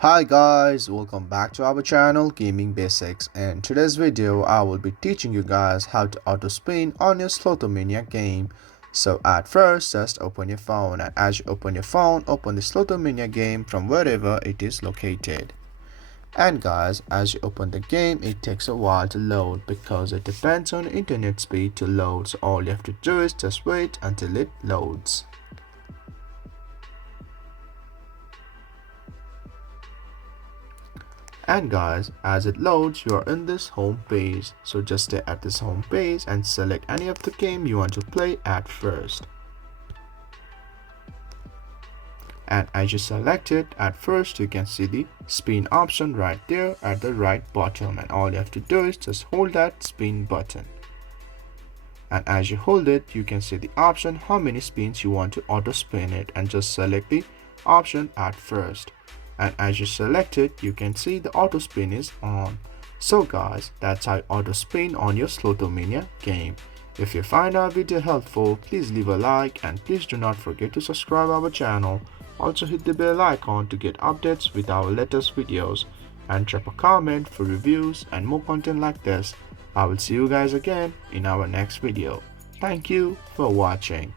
Hi guys, welcome back to our channel Gaming Basics. In today's video I will be teaching you guys how to auto spin on your Slotomania game. So at first just open your phone, and as you open your phone, open the Slotomania game from wherever it is located. And guys, as you open the game, it takes a while to load because it depends on the internet speed to load. So all you have to do is just wait until it loads. And guys, as it loads, you are in this home page. So just stay at this home page and select any of the game you want to play at first. And as you select it, at first you can see the spin option right there at the right bottom, and all you have to do is just hold that spin button. And as you hold it, you can see the option how many spins you want to auto spin it, and just select the option at first. And as you select it, you can see the auto spin is on. So guys, that's how you auto spin on your Slotomania game. If you find our video helpful, please leave a like and please do not forget to subscribe our channel. Also hit the bell icon to get updates with our latest videos, and drop a comment for reviews and more content like this. I will see you guys again in our next video. Thank you for watching.